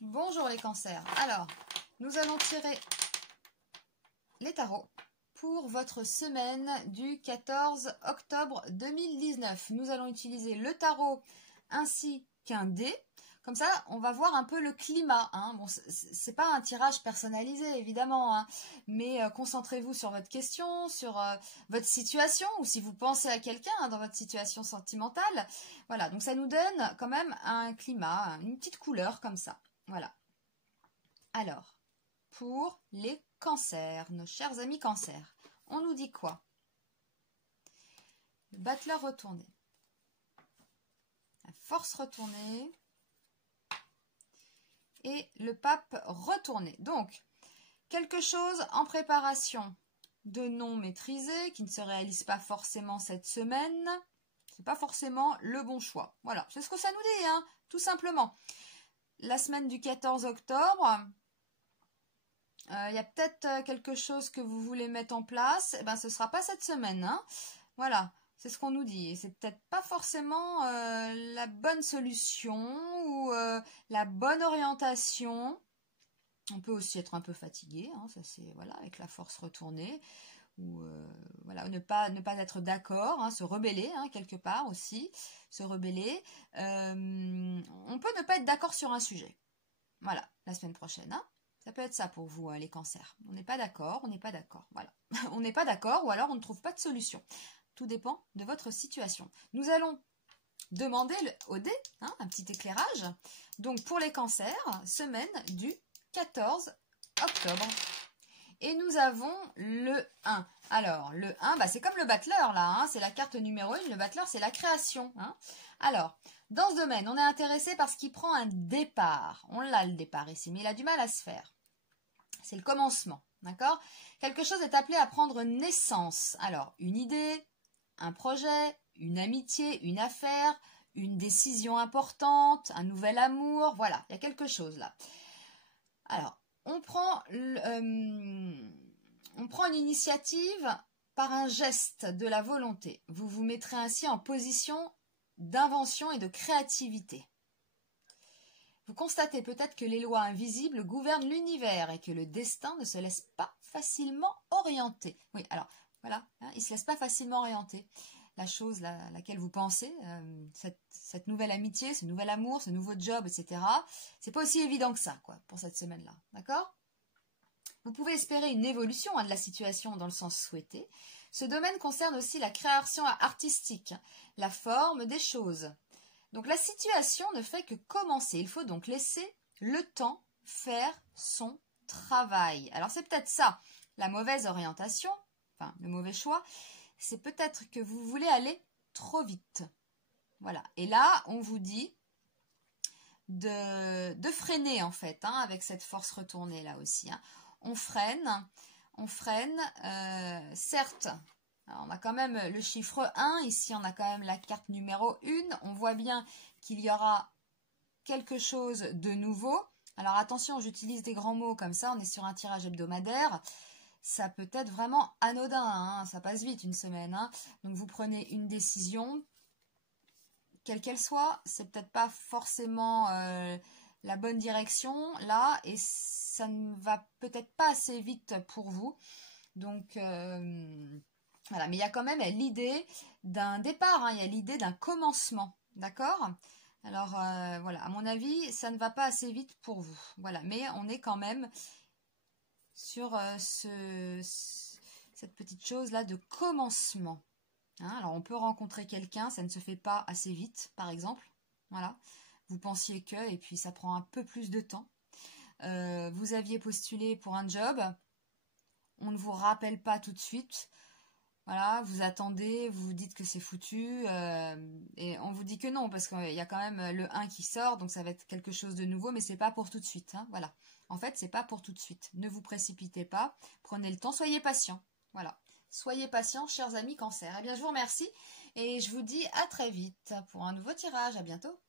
Bonjour les cancers. Alors, nous allons tirer les tarots pour votre semaine du 14 octobre 2019. Nous allons utiliser le tarot ainsi qu'un dé. Comme ça, on va voir un peu le climat. Hein. Bon, c'est pas un tirage personnalisé, évidemment, hein, mais concentrez-vous sur votre question, sur votre situation, ou si vous pensez à quelqu'un hein, dans votre situation sentimentale. Voilà, donc ça nous donne quand même un climat, une petite couleur comme ça. Voilà. Alors, pour les cancers, nos chers amis cancers, on nous dit quoi? Le battleur retourné, la force retournée et le pape retourné. Donc, quelque chose en préparation de non maîtrisé qui ne se réalise pas forcément cette semaine. C'est pas forcément le bon choix. Voilà, c'est ce que ça nous dit, hein, tout simplement. La semaine du 14 octobre, il y a peut-être quelque chose que vous voulez mettre en place. Eh ben, ce ne sera pas cette semaine. Hein. Voilà, c'est ce qu'on nous dit. Et c'est peut-être pas forcément la bonne solution ou la bonne orientation. On peut aussi être un peu fatigué. Hein, ça c'est voilà, avec la force retournée. Ou voilà, ne pas être d'accord, hein, se rebeller hein, quelque part aussi, se rebeller. On peut ne pas être d'accord sur un sujet. Voilà, la semaine prochaine. Hein. Ça peut être ça pour vous, hein, les cancers. On n'est pas d'accord, on n'est pas d'accord. Voilà, on n'est pas d'accord ou alors on ne trouve pas de solution. Tout dépend de votre situation. Nous allons demander au dé hein, un petit éclairage. Donc pour les cancers, semaine du 14 octobre. Et nous avons le 1. Alors, le 1, bah, c'est comme le battleur, là. Hein, c'est la carte numéro 1. Le battleur, c'est la création. Hein. Alors, dans ce domaine, on est intéressé parce qu'il prend un départ. On l'a, le départ, ici, mais il a du mal à se faire. C'est le commencement, d'accord? Quelque chose est appelé à prendre naissance. Alors, une idée, un projet, une amitié, une affaire, une décision importante, un nouvel amour. Voilà, il y a quelque chose, là. Alors, on prend une initiative par un geste de la volonté. Vous vous mettrez ainsi en position d'invention et de créativité. Vous constatez peut-être que les lois invisibles gouvernent l'univers et que le destin ne se laisse pas facilement orienter. Oui, alors, voilà, hein, il ne se laisse pas facilement orienter. La chose laquelle vous pensez, cette nouvelle amitié, ce nouvel amour, ce nouveau job, etc. C'est pas aussi évident que ça, quoi, pour cette semaine-là, d'accord? Vous pouvez espérer une évolution hein, de la situation dans le sens souhaité. Ce domaine concerne aussi la création artistique, la forme des choses. Donc la situation ne fait que commencer. Il faut donc laisser le temps faire son travail. Alors c'est peut-être ça, la mauvaise orientation, enfin le mauvais choix. C'est peut-être que vous voulez aller trop vite. Voilà. Et là, on vous dit de freiner en fait, hein, avec cette force retournée là aussi. Hein. On freine, certes. Alors, on a quand même le chiffre 1, ici on a quand même la carte numéro 1. On voit bien qu'il y aura quelque chose de nouveau. Alors attention, j'utilise des grands mots comme ça, on est sur un tirage hebdomadaire. Ça peut être vraiment anodin, hein, ça passe vite une semaine. Hein. Donc vous prenez une décision, quelle qu'elle soit, c'est peut-être pas forcément la bonne direction là, et ça ne va peut-être pas assez vite pour vous. Donc voilà, mais il y a quand même l'idée d'un départ, hein, il y a l'idée d'un commencement, d'accord? Alors voilà, à mon avis, ça ne va pas assez vite pour vous. Voilà, mais on est quand même sur cette petite chose là de commencement. Hein, alors on peut rencontrer quelqu'un, ça ne se fait pas assez vite, par exemple. Voilà, vous pensiez que, et puis ça prend un peu plus de temps. Vous aviez postulé pour un job, on ne vous rappelle pas tout de suite. Voilà, vous attendez, vous vous dites que c'est foutu, et on vous dit que non, parce qu'il y a quand même le 1 qui sort, donc ça va être quelque chose de nouveau, mais c'est pas pour tout de suite. Hein, voilà. En fait, c'est pas pour tout de suite. Ne vous précipitez pas, prenez le temps, soyez patient. Voilà. Soyez patients, chers amis cancers. Eh bien, je vous remercie et je vous dis à très vite pour un nouveau tirage. À bientôt.